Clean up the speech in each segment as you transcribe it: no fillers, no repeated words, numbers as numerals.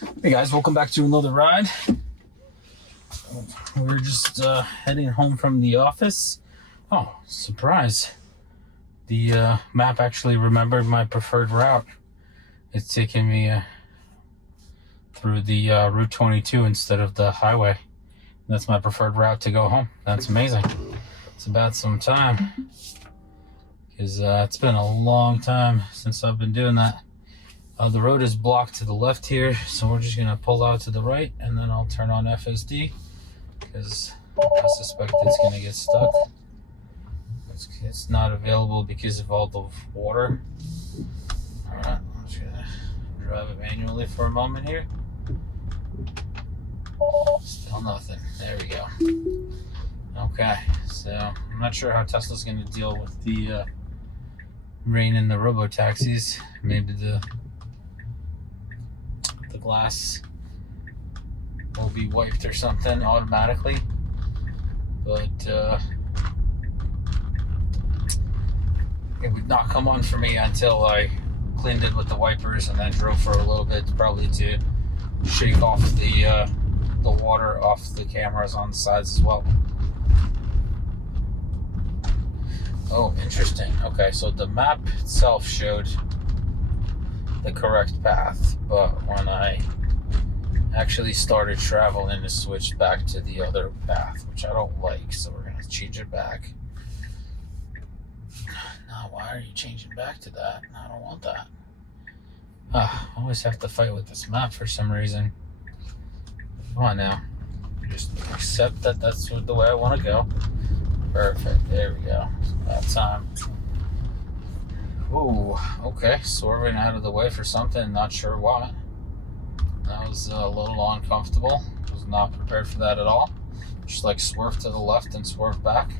Hey guys, welcome back to another ride. We're just heading home from the office. Oh, surprise. The map actually remembered my preferred route. It's taking me through the Route 22 instead of the highway. That's my preferred route to go home. That's amazing. It's about some time, because it's been a long time since I've been doing that. The road is blocked to the left here, so we're just gonna pull out to the right, and then I'll turn on FSD, because I suspect it's gonna get stuck. It's not available because of all the water. Alright, I'm just gonna drive it manually for a moment here. Still nothing. There we go. Okay, so I'm not sure how Tesla's gonna deal with the rain in the Robo taxis. Maybe the glass will be wiped or something automatically, but it would not come on for me until I cleaned it with the wipers and then drove for a little bit, probably to shake off the water off the cameras on the sides as well. Oh, interesting. Okay, so the map itself showed the correct path, but when I actually started traveling, it switched back to the other path, which I don't like, so we're going to change it back. Now, why are you changing back to that? I don't want that. I always have to fight with this map for some reason. Come on now. Just accept that that's the way I want to go. Perfect. There we go. It's about time. Oh, okay. Swerving out of the way for something, not sure why. That was a little uncomfortable. Was not prepared for that at all. Just like swerve to the left and swerve back.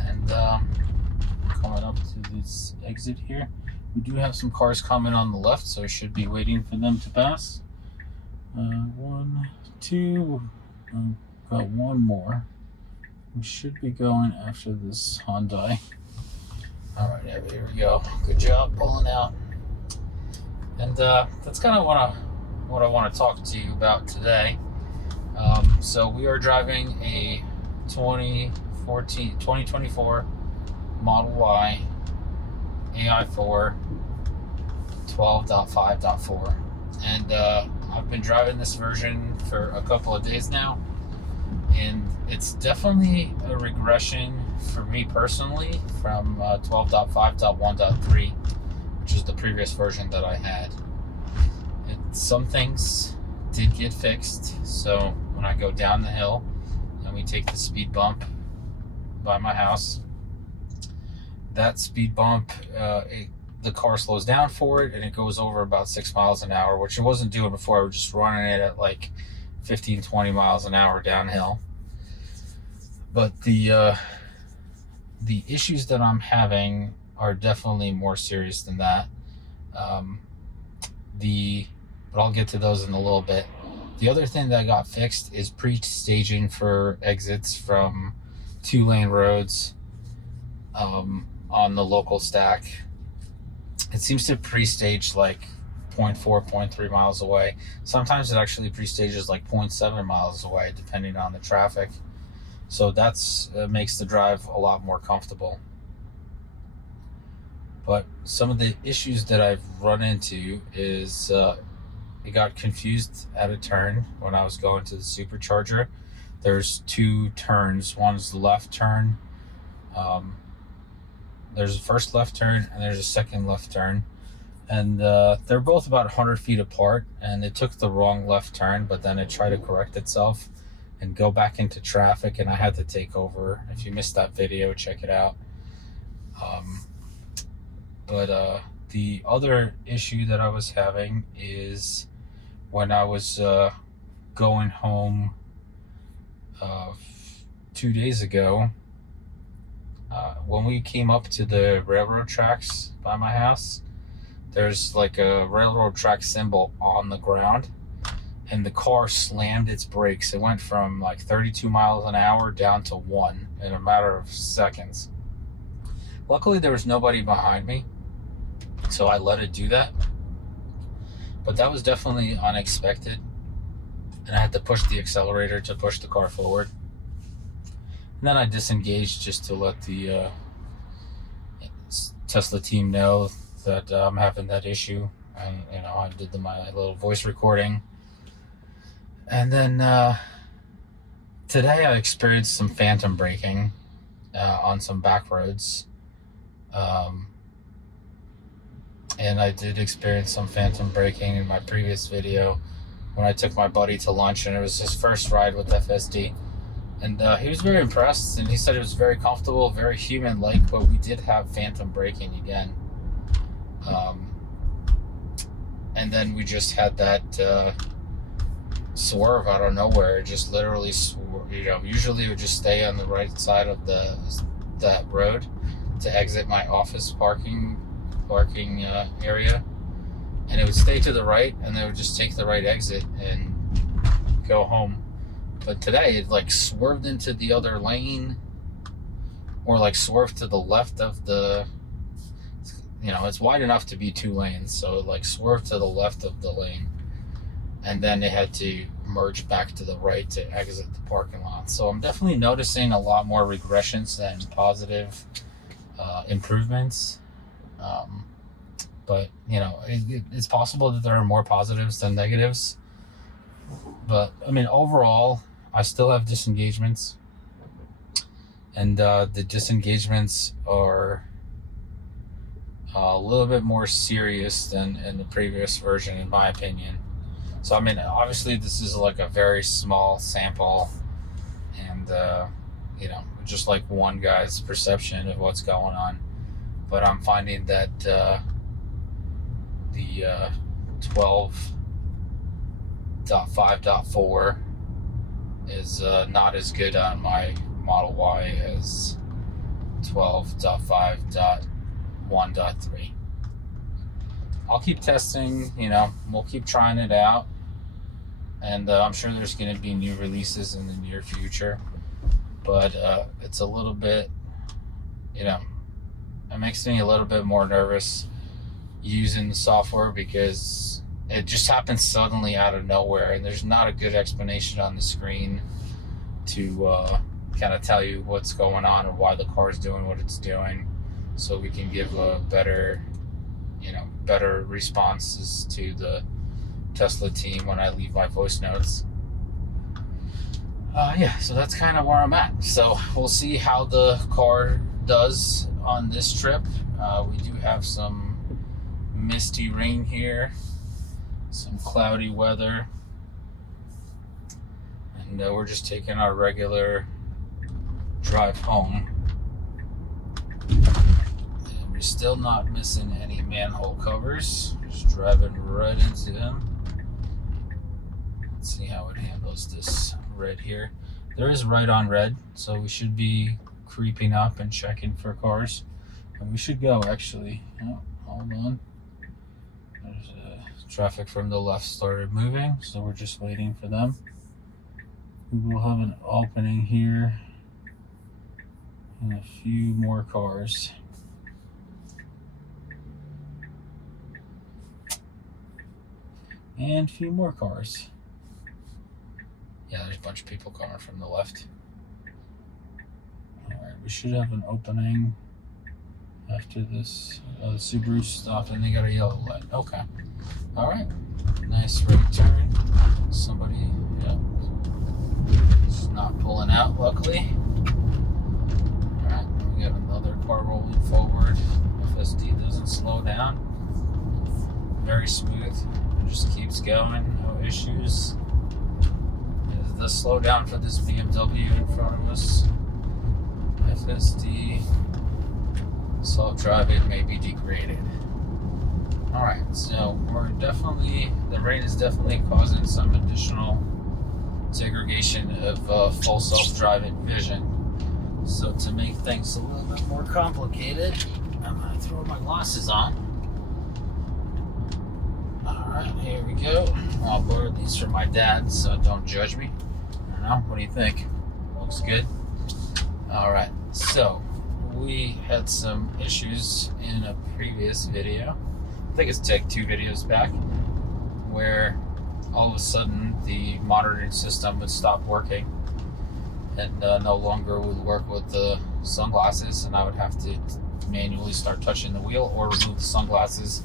And coming up to this exit here, we do have some cars coming on the left, so I should be waiting for them to pass. 1, 2, got one more. We should be going after this Hyundai. Alright, here we go. Good job pulling out. And that's kind of what I want to talk to you about today. So we are driving a 2024 Model Y AI4 12.5.4. And I've been driving this version for a couple of days now. And it's definitely a regression for me personally from 12.5.1.3, which is the previous version that I had. And some things did get fixed, so when I go down the hill and we take the speed bump by my house, that speed bump, the car slows down for it and it goes over about 6 miles an hour, which it wasn't doing before. I was just running it at like 15-20 miles an hour downhill. But the issues that I'm having are definitely more serious than that. But I'll get to those in a little bit. The other thing that got fixed is pre-staging for exits from 2-lane roads on the local stack. It seems to pre-stage like 0.4, 0.3 miles away. Sometimes it actually pre-stages like 0.7 miles away, depending on the traffic. So that's makes the drive a lot more comfortable. But some of the issues that I've run into is it got confused at a turn when I was going to the supercharger. There's 2 turns. One's the left turn. There's a first left turn and there's a second left turn. And they're both about 100 feet apart, and it took the wrong left turn, but then it tried to correct itself and go back into traffic, and I had to take over. If you missed that video, check it out. But the other issue that I was having is when I was going home 2 days ago, when we came up to the railroad tracks by my house, there's like a railroad track symbol on the ground, and the car slammed its brakes. It went from like 32 miles an hour down to 1 in a matter of seconds. Luckily, there was nobody behind me, so I let it do that. But that was definitely unexpected, and I had to push the accelerator to push the car forward. And then I disengaged just to let the Tesla team know that I'm having that issue. I did my little voice recording. And then today I experienced some phantom braking on some back roads. And I did experience some phantom braking in my previous video when I took my buddy to lunch, and it was his first ride with FSD. And he was very impressed, and he said it was very comfortable, very human-like, but we did have phantom braking again. And then we just had that swerve out of nowhere. It just literally usually it would just stay on the right side of that road to exit my office parking area, and it would stay to the right, and they would just take the right exit and go home. But today it like swerved into the other lane, or like swerved to the left of the, it's wide enough to be 2 lanes, so it like swerved to the left of the lane, and then it had to merge back to the right to exit the parking lot. So I'm definitely noticing a lot more regressions than positive improvements. But it's possible that there are more positives than negatives. But I mean, overall, I still have disengagements, and the disengagements are a little bit more serious than in the previous version, in my opinion. So I mean, obviously this is like a very small sample, and just like one guy's perception of what's going on. But I'm finding that the 12.5.4 is not as good on my Model Y as 12.5.1.3. I'll keep testing, we'll keep trying it out, and I'm sure there's going to be new releases in the near future. But it's a little bit, it makes me a little bit more nervous using the software, because it just happens suddenly out of nowhere, and there's not a good explanation on the screen to kind of tell you what's going on or why the car is doing what it's doing, so we can give a better responses to the Tesla team when I leave my voice notes. So that's kind of where I'm at. So we'll see how the car does on this trip. We do have some misty rain here, some cloudy weather, and we're just taking our regular drive home. And we're still not missing any manhole covers, just driving right into them. Let's see how it handles this red here. There is right on red, so we should be creeping up and checking for cars, and we should go actually. Oh, hold on. There's traffic from the left started moving, so we're just waiting for them. We will have an opening here and a few more cars. And a few more cars. Yeah, there's a bunch of people coming from the left. Alright, we should have an opening after this. The Subaru stopped and they got a yellow light. Okay. Alright. Nice right turn. Somebody, is not pulling out, luckily. Alright, we got another car rolling forward. FSD doesn't slow down. Very smooth. It just keeps going. No issues. The slowdown for this BMW in front of us. FSD. Self-driving may be degraded. Alright, so the rain is definitely causing some additional segregation of full self-driving vision. So to make things a little bit more complicated, I'm going to throw my glasses on. Alright, here we go. I'll borrow these from my dad, so don't judge me. I don't know, what do you think? Looks good? Alright, so we had some issues in a previous video. I think it's take 2 videos back. where all of a sudden the monitoring system would stop working and no longer would work with the sunglasses, and I would have to manually start touching the wheel or remove the sunglasses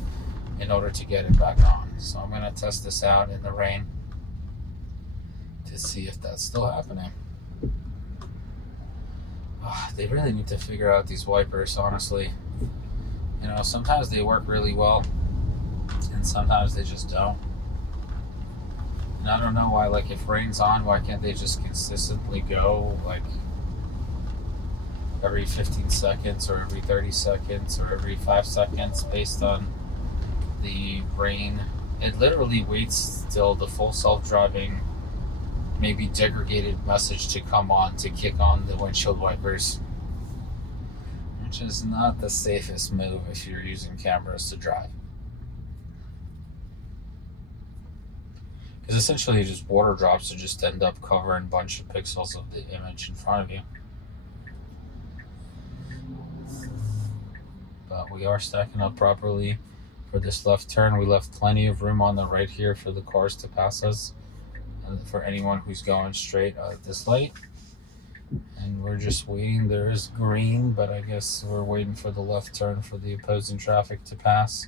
in order to get it back on. So I'm going to test this out in the rain to see if that's still happening. They really need to figure out these wipers, honestly. You know, sometimes they work really well and sometimes they just don't. And I don't know why, like, if rain's on, why can't they just consistently go, like, every 15 seconds or every 30 seconds or every 5 seconds based on the rain? It literally waits till the full self-driving, maybe degraded message to come on to kick on the windshield wipers, which is not the safest move if you're using cameras to drive. Because essentially just water drops to just end up covering a bunch of pixels of the image in front of you. But we are stacking up properly for this left turn. We left plenty of room on the right here for the cars to pass us, and for anyone who's going straight at this light. And we're just waiting. There is green, but I guess we're waiting for the left turn for the opposing traffic to pass.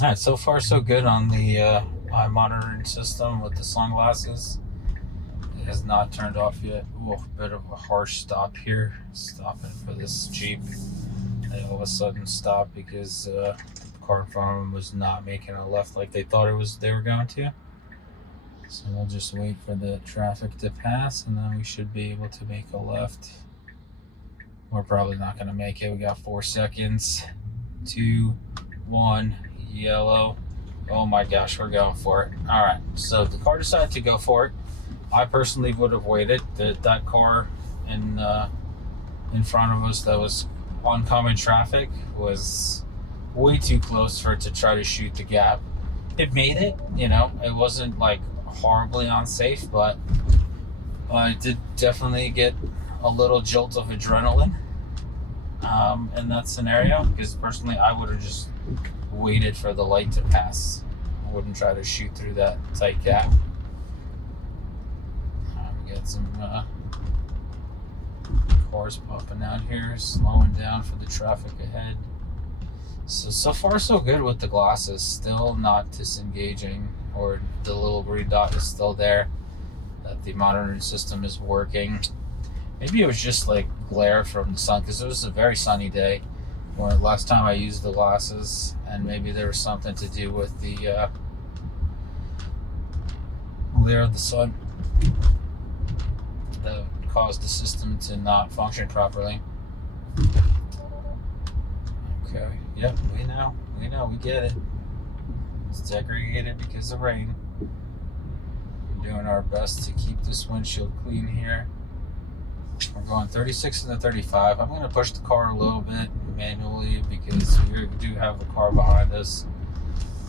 All right, so far so good on the eye monitoring system with the sunglasses. It has not turned off yet. Ooh, a bit of a harsh stop here. Stopping for this Jeep. They all of a sudden stopped because the car in front of them was not making a left like they thought they were going to. So we'll just wait for the traffic to pass, and then we should be able to make a left. We're probably not going to make it. We got 4 seconds. 2, 1, yellow. Oh my gosh, we're going for it. All right, so the car decided to go for it. I personally would have waited. That car in front of us that was oncoming traffic was way too close for it to try to shoot the gap. It made it, you know. It wasn't like horribly unsafe, but I did definitely get a little jolt of adrenaline in that scenario, because personally I would have just waited for the light to pass. I wouldn't try to shoot through that tight gap. We got some cars popping out here, slowing down for the traffic ahead. So far so good with the glasses. Still not disengaging, or the little green dot is still there, that the monitoring system is working. Maybe it was just like glare from the sun, because it was a very sunny day when last time I used the glasses, and maybe there was something to do with the glare of the sun that caused the system to not function properly. Okay, yep, we know, we get it. It's degraded because of rain. We're doing our best to keep this windshield clean here. We're going 36 and the 35. I'm going to push the car a little bit manually because we do have a car behind us.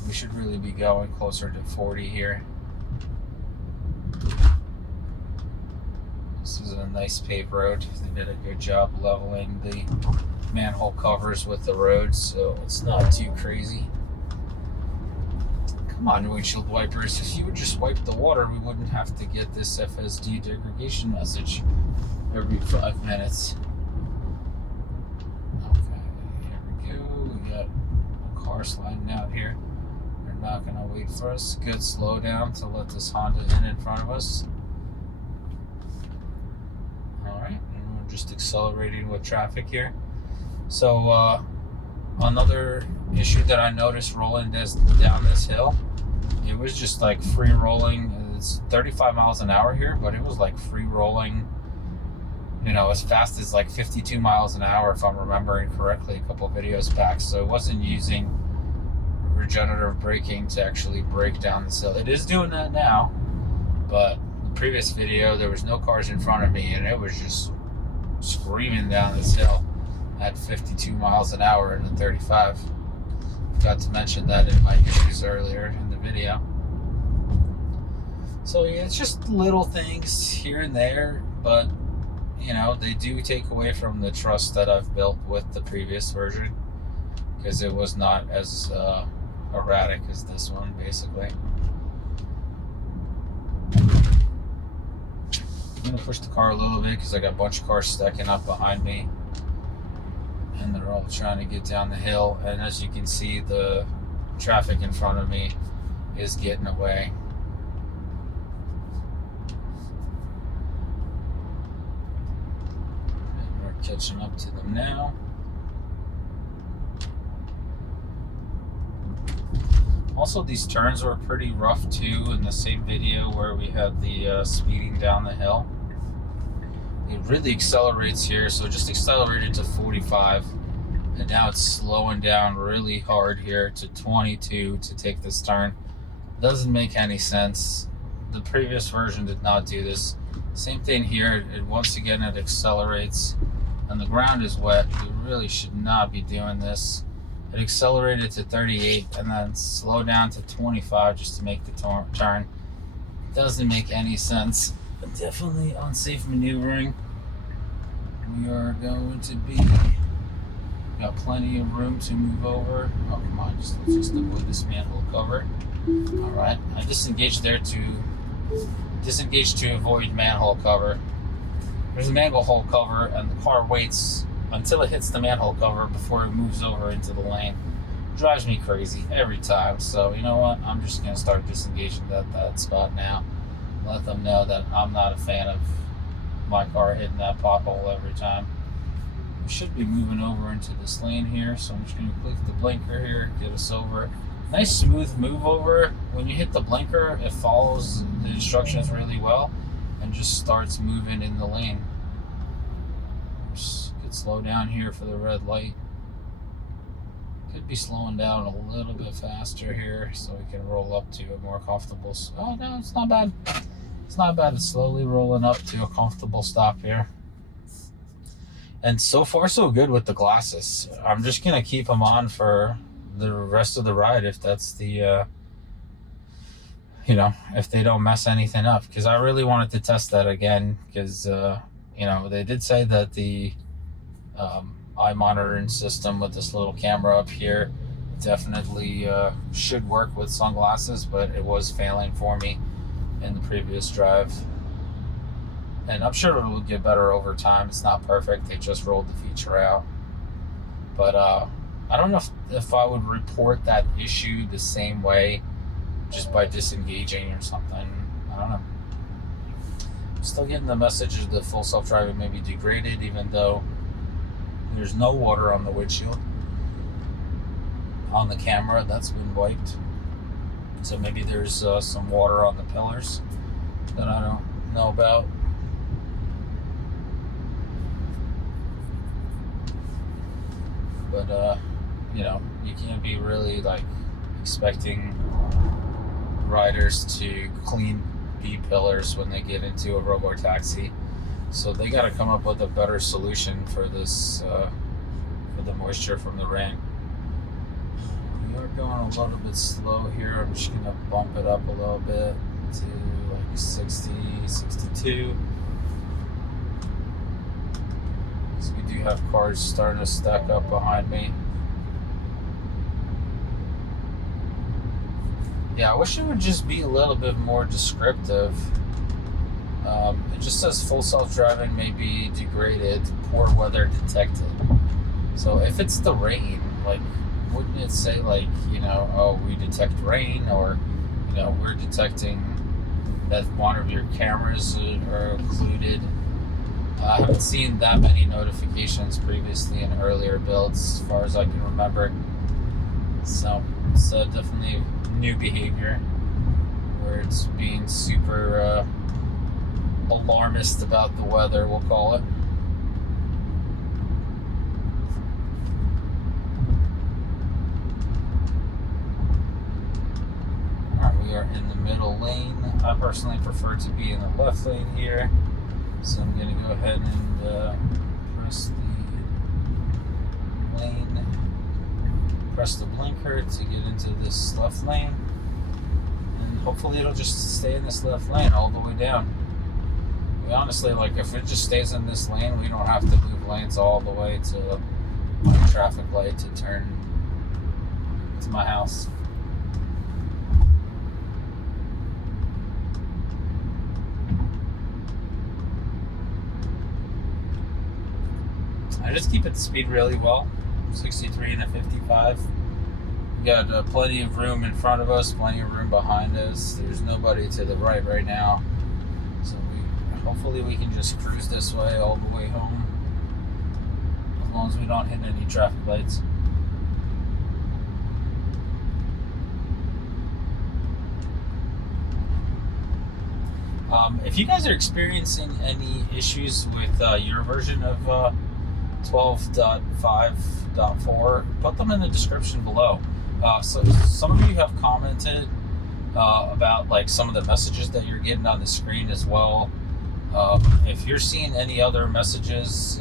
We should really be going closer to 40 here. This is a nice paved road. They did a good job leveling the manhole covers with the road, so it's not too crazy. Come on, windshield wipers. If you would just wipe the water, we wouldn't have to get this FSD degradation message every 5 minutes. Okay, here we go. We got a car sliding out here. They're not going to wait for us. Good slowdown to let this Honda in front of us. Alright, and we're just accelerating with traffic here. So, another issue that I noticed rolling down this hill, it was just like free rolling. It's 35 miles an hour here, but it was like free rolling, you know, as fast as like 52 miles an hour, if I'm remembering correctly, a couple of videos back. So it wasn't using regenerative braking to actually brake down this hill. It is doing that now, but the previous video, there was no cars in front of me, and it was just screaming down this hill at 52 miles an hour in the 35. Forgot to mention that in my issues earlier in the video. So yeah, it's just little things here and there, but you know, they do take away from the trust that I've built with the previous version, because it was not as erratic as this one, basically. I'm gonna push the car a little bit because I got a bunch of cars stacking up behind me, and they're all trying to get down the hill. And as you can see, the traffic in front of me is getting away. And we're catching up to them now. Also, these turns were pretty rough too in the same video where we had the speeding down the hill. It really accelerates here, so just accelerated to 45, and now it's slowing down really hard here to 22 to take this turn. Doesn't make any sense. The previous version did not do this. Same thing here. Once again, it accelerates, and the ground is wet. You really should not be doing this. It accelerated to 38 and then slowed down to 25 just to make the turn. Doesn't make any sense. But definitely unsafe maneuvering. We are going to be... Got plenty of room to move over. Oh, come on, let's just avoid this manhole cover. Alright, I disengaged there to avoid manhole cover. There's a manhole cover, and the car waits until it hits the manhole cover before it moves over into the lane. Drives me crazy every time. So you know what? I'm just gonna start disengaging that spot now. Let them know that I'm not a fan of my car hitting that pothole every time. We should be moving over into this lane here, so I'm just gonna click the blinker here, get us over. Nice smooth move over. When you hit the blinker, it follows the instructions really well and just starts moving in the lane. Slow down here for the red light. Could be slowing down a little bit faster here so we can roll up to a more comfortable... Oh no, it's not bad. It's not bad. It's slowly rolling up to a comfortable stop here. And so far so good with the glasses. I'm just gonna keep them on for the rest of the ride if that's the you know, if they don't mess anything up, because I really wanted to test that again, because you know, they did say that the eye monitoring system with this little camera up here definitely should work with sunglasses, but it was failing for me in the previous drive, and I'm sure it will get better over time. It's not perfect. They just rolled the feature out, but I don't know if I would report that issue the same way just by disengaging or something. I don't know. I'm still getting the message that the full self-driving may be degraded, even though there's no water on the windshield. On the camera, that's been wiped. So maybe there's some water on the pillars that I don't know about. But, you know, you can't be really, like, expecting riders to clean B-pillars when they get into a robo taxi. So they got to come up with a better solution for this, for the moisture from the rain. We are going a little bit slow here. I'm just going to bump it up a little bit to like 60, 62. So we do have cars starting to stack up behind me. Yeah, I wish it would just be a little bit more descriptive. It just says full self-driving may be degraded, poor weather detected. So if it's the rain, like, wouldn't it say, like, you know, oh, we detect rain, or, you know, we're detecting that one of your cameras are occluded. I haven't seen that many notifications previously in earlier builds, as far as I can remember. So it's definitely new behavior where it's being super alarmist about the weather, we'll call it. Alright, we are in the middle lane. I personally prefer to be in the left lane here, so I'm going to go ahead and press the lane, press the blinker to get into this left lane, and hopefully it'll just stay in this left lane all the way down. Honestly, like, if it just stays in this lane, we don't have to move lanes all the way to my traffic light to turn to my house. I just keep it the speed really well, 63 and a 55. We got plenty of room in front of us, plenty of room behind us. There's nobody to the right now. So hopefully we can just cruise this way all the way home, as long as we don't hit any traffic lights. If you guys are experiencing any issues with your version of 12.5.4, put them in the description below. So some of you have commented about like some of the messages that you're getting on the screen as well. If you're seeing any other messages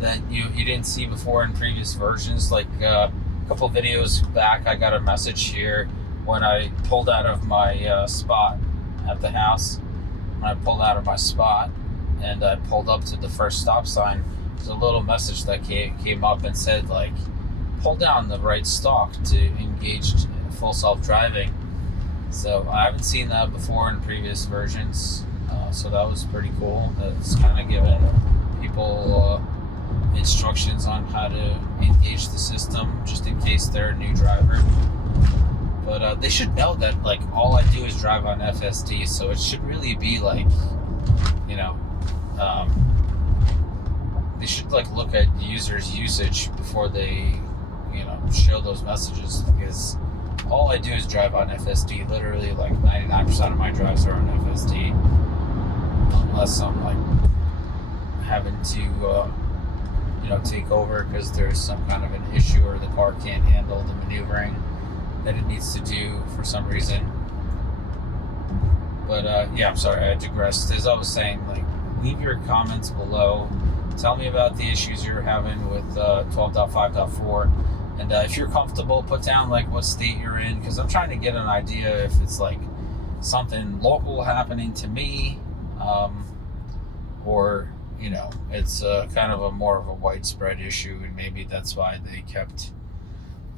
that you didn't see before in previous versions, like a couple videos back, I got a message here when I pulled out of my spot at the house. When I pulled out of my spot and I pulled up to the first stop sign, there's a little message that came up and said, like, pull down the right stalk to engage full self-driving. So I haven't seen that before in previous versions, so that was pretty cool. That's kind of giving people instructions on how to engage the system, just in case they're a new driver. But they should know that, like, all I do is drive on FSD, so it should really be like, you know, they should like look at users' usage before they, you know, show those messages, because all I do is drive on FSD. Literally, like 99% of my drives are on FSD, unless I'm like having to, you know, take over because there's some kind of an issue or the car can't handle the maneuvering that it needs to do for some reason. But yeah, I'm sorry, I digressed. As I was saying, like, leave your comments below. Tell me about the issues you're having with 12.5.4. And if you're comfortable, put down like what state you're in, because I'm trying to get an idea if it's like something local happening to me, or, you know, it's kind of a more of a widespread issue, and maybe that's why they kept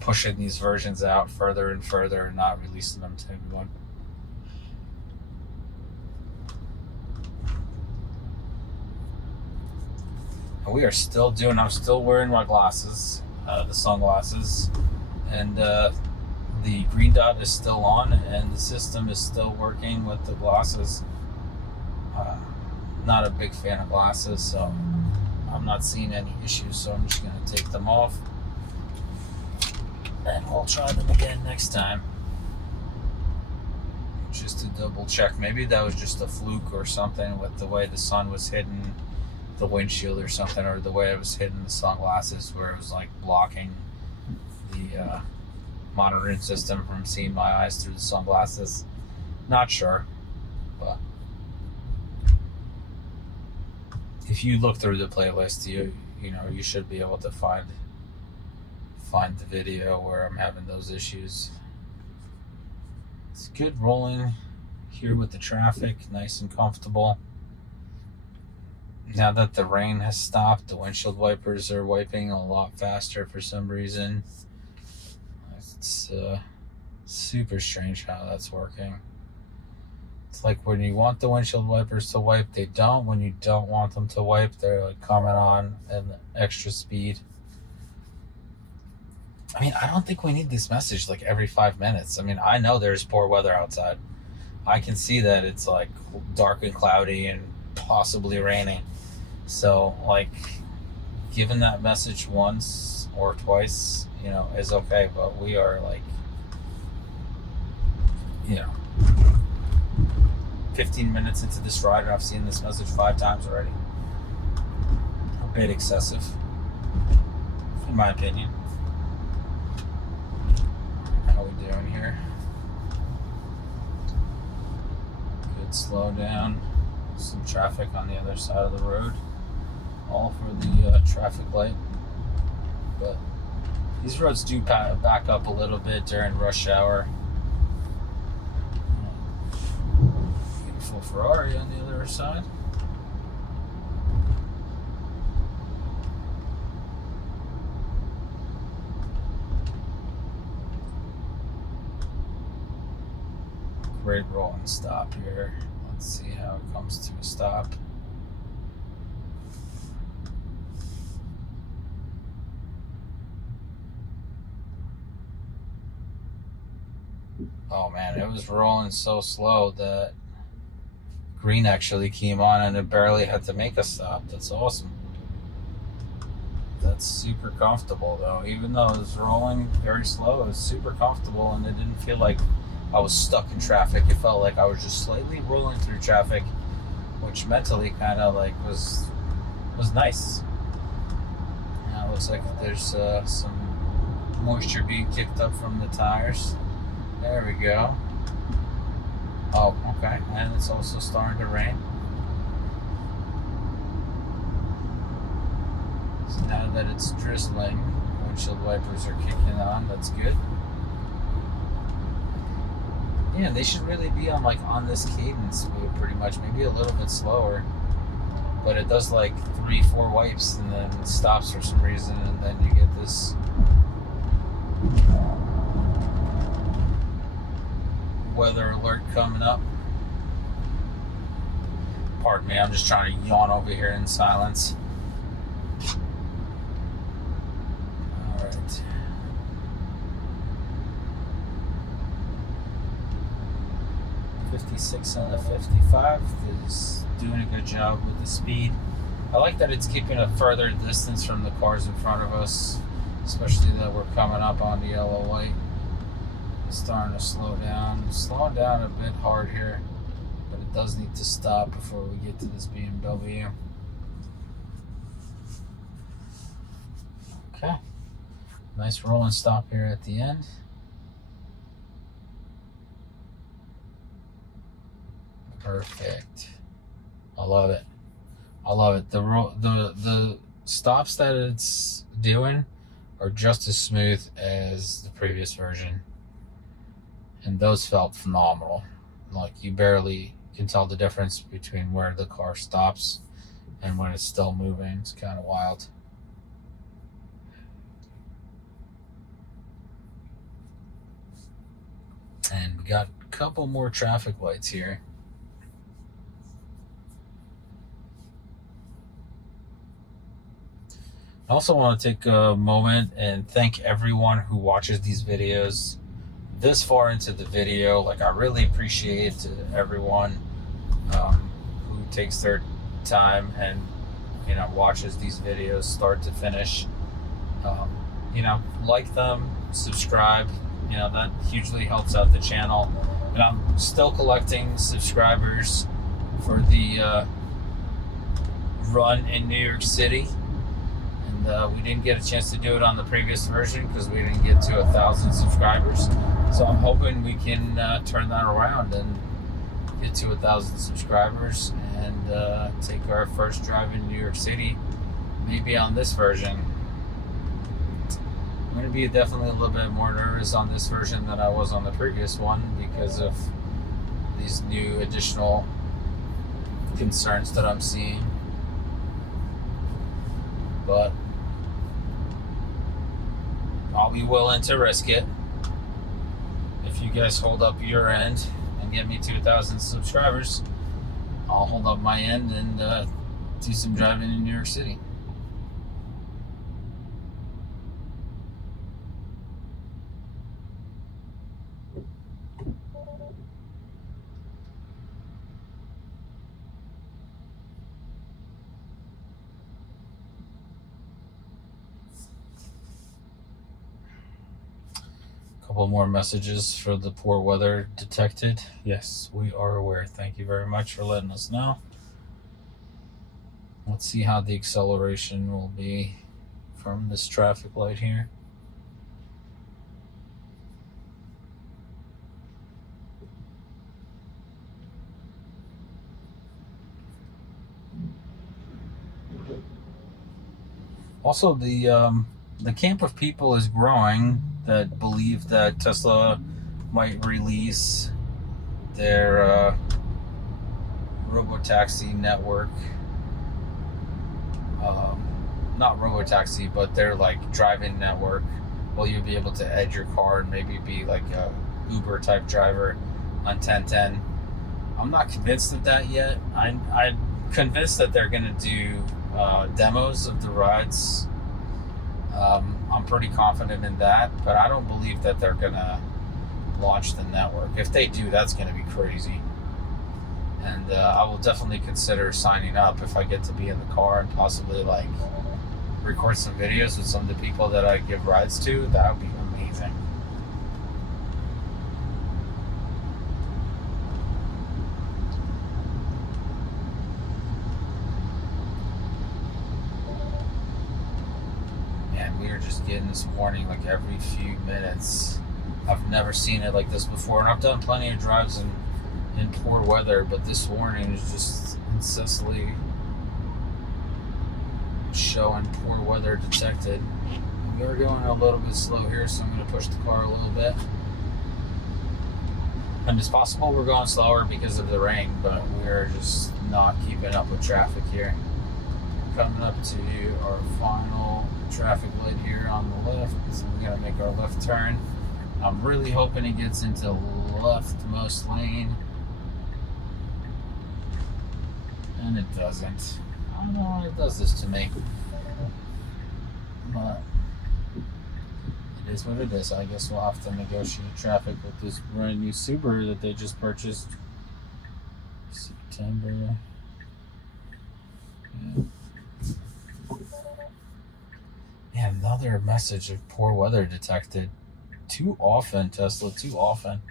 pushing these versions out further and further and not releasing them to everyone. And we are still doing, I'm still wearing my glasses, the sunglasses, and the green dot is still on, and the system is still working with the glasses. Not a big fan of glasses, so I'm not seeing any issues, so I'm just going to take them off. And we'll try them again next time, just to double check. Maybe that was just a fluke or something with the way the sun was hitting the windshield or something, or the way it was hitting the sunglasses, where it was like blocking the monitoring system from seeing my eyes through the sunglasses. Not sure, but if you look through the playlist, you know, you should be able to find the video where I'm having those issues. It's good rolling here with the traffic, nice and comfortable. Now that the rain has stopped, the windshield wipers are wiping a lot faster for some reason. It's super strange how that's working. It's like when you want the windshield wipers to wipe, they don't. When you don't want them to wipe, they're like coming on at extra speed. I mean, I don't think we need this message like every 5 minutes. I mean, I know there's poor weather outside. I can see that it's like dark and cloudy and possibly raining. So, like, giving that message once or twice, you know, is okay. But we are like, you know, 15 minutes into this ride, and I've seen this message 5 times already. A bit excessive, in my opinion. How we doing here? Good slow down. Some traffic on the other side of the road, all for the traffic light. But these roads do back up a little bit during rush hour. Beautiful Ferrari on the other side. Great roll and stop here. Let's see how it comes to a stop. Oh man, it was rolling so slow that green actually came on and it barely had to make a stop. That's awesome. That's super comfortable though. Even though it was rolling very slow, it was super comfortable and it didn't feel like I was stuck in traffic. It felt like I was just slightly rolling through traffic, which mentally kind of like was nice. Now it looks like there's some moisture being kicked up from the tires. There we go. Oh, okay. And it's also starting to rain. So now that it's drizzling, windshield wipers are kicking on. That's good. Yeah, they should really be on this cadence pretty much. Maybe a little bit slower. But it does like 3-4 wipes and then it stops for some reason, and then you get this weather alert coming up. Pardon me, I'm just trying to yawn over here in silence. Alright. .56 on the 55 is doing a good job with the speed. I like that it's keeping a further distance from the cars in front of us, especially that we're coming up on the yellow light. It's starting to slow down. It's slowing down a bit hard here, but it does need to stop before we get to this BMW. Okay. Nice rolling stop here at the end. Perfect. I love it. I love it. The stops that it's doing are just as smooth as the previous version, and those felt phenomenal. Like you barely can tell the difference between where the car stops and when it's still moving. It's kind of wild. And we got a couple more traffic lights here. I also want to take a moment and thank everyone who watches these videos this far into the video. Like, I really appreciate everyone who takes their time and, watches these videos start to finish. Like them, subscribe. That hugely helps out the channel. And I'm still collecting subscribers for the run in New York City. And we didn't get a chance to do it on the previous version because we didn't get to 1,000 subscribers. So I'm hoping we can turn that around and get to 1,000 subscribers and take our first drive in New York City, maybe on this version. I'm going to be definitely a little bit more nervous on this version than I was on the previous one because of these new additional concerns that I'm seeing. But I'll be willing to risk it. If you guys hold up your end and get me to 1,000 subscribers, I'll hold up my end and do some driving in New York City. Couple more messages for the poor weather detected. Yes, we are aware. Thank you very much for letting us know. Let's see how the acceleration will be from this traffic light here. Also, the camp of people is growing that believe that Tesla might release their robotaxi network. Not robotaxi, but their driving network. Well, you'll be able to edge your car and maybe be like a Uber type driver on 1010. I'm not convinced of that yet. I'm convinced that they're gonna do demos of the rides. I'm pretty confident in that, but I don't believe that they're gonna launch the network. If they do, that's going to be crazy. And I will definitely consider signing up if I get to be in the car and possibly like record some videos with some of the people that I give rides to. That would be amazing. Man, we are just getting this warning like every few minutes. I've never seen it like this before, and I've done plenty of drives in poor weather, but this warning is just incessantly showing poor weather detected. We're going a little bit slow here, so I'm going to push the car a little bit. And it's possible we're going slower because of the rain, but we're just not keeping up with traffic here. Coming up to our final traffic light here on the left, so we're going to make our left turn. I'm really hoping it gets into the leftmost lane. And it doesn't. I don't know why it does this to me. But it is what it is. I guess we'll have to negotiate traffic with this brand new Subaru that they just purchased. September. Yeah, another message of poor weather detected. Too often, Tesla, too often.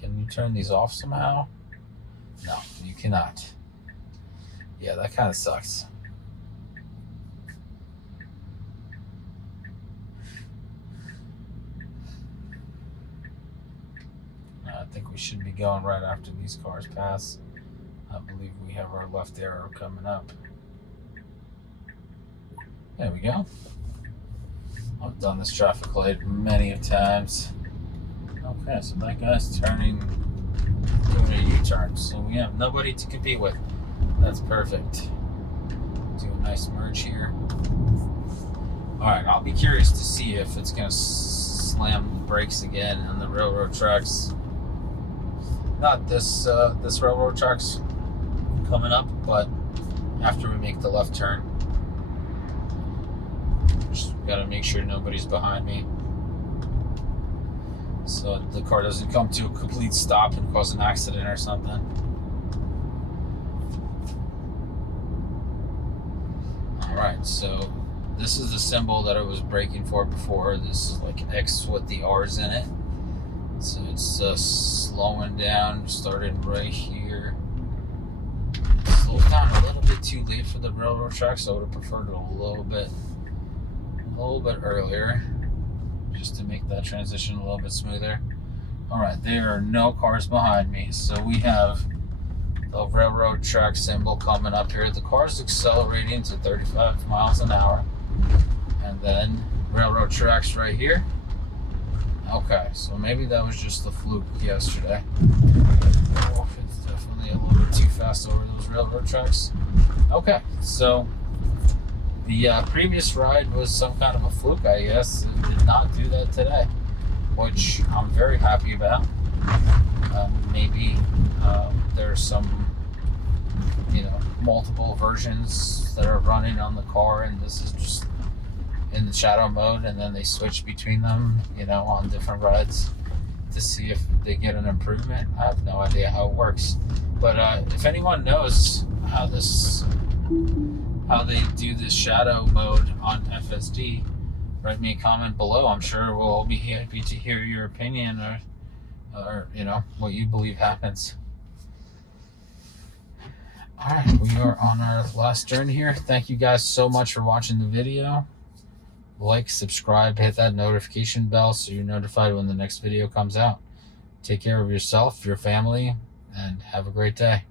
Can you turn these off somehow? No, you cannot. Yeah, that kind of sucks. I think we should be going right after these cars pass. I believe we have our left arrow coming up. There we go. I've done this traffic light many times. Okay, so that guy's doing a U-turn, so we have nobody to compete with. That's perfect. Do a nice merge here. Alright, I'll be curious to see if it's going to slam the brakes again on the railroad tracks. Not this railroad tracks coming up, but after we make the left turn. Just got to make sure nobody's behind me, so the car doesn't come to a complete stop and cause an accident or something. Alright, so this is the symbol that I was braking for before. This is like X with the R's in it. So it's slowing down, started right here. Slowed down a little bit too late for the railroad track, so I would have preferred it a little bit earlier, just to make that transition a little bit smoother. Alright, there are no cars behind me, so we have the railroad track symbol coming up here. The car's accelerating to 35 miles an hour, and then railroad tracks right here. Okay, so maybe that was just a fluke yesterday. Oh, it's definitely a little bit too fast over those railroad tracks. Okay, so the previous ride was some kind of a fluke, I guess. It did not do that today, which I'm very happy about. Maybe there's some, multiple versions that are running on the car, and this is just in the shadow mode, and then they switch between them, on different rides to see if they get an improvement. I have no idea how it works. But if anyone knows how they do this shadow mode on FSD, write me a comment below. I'm sure we'll all be happy to hear your opinion or what you believe happens. All right, we are on our last turn here. Thank you guys so much for watching the video. Like, subscribe, hit that notification bell so you're notified when the next video comes out. Take care of yourself, your family, and have a great day.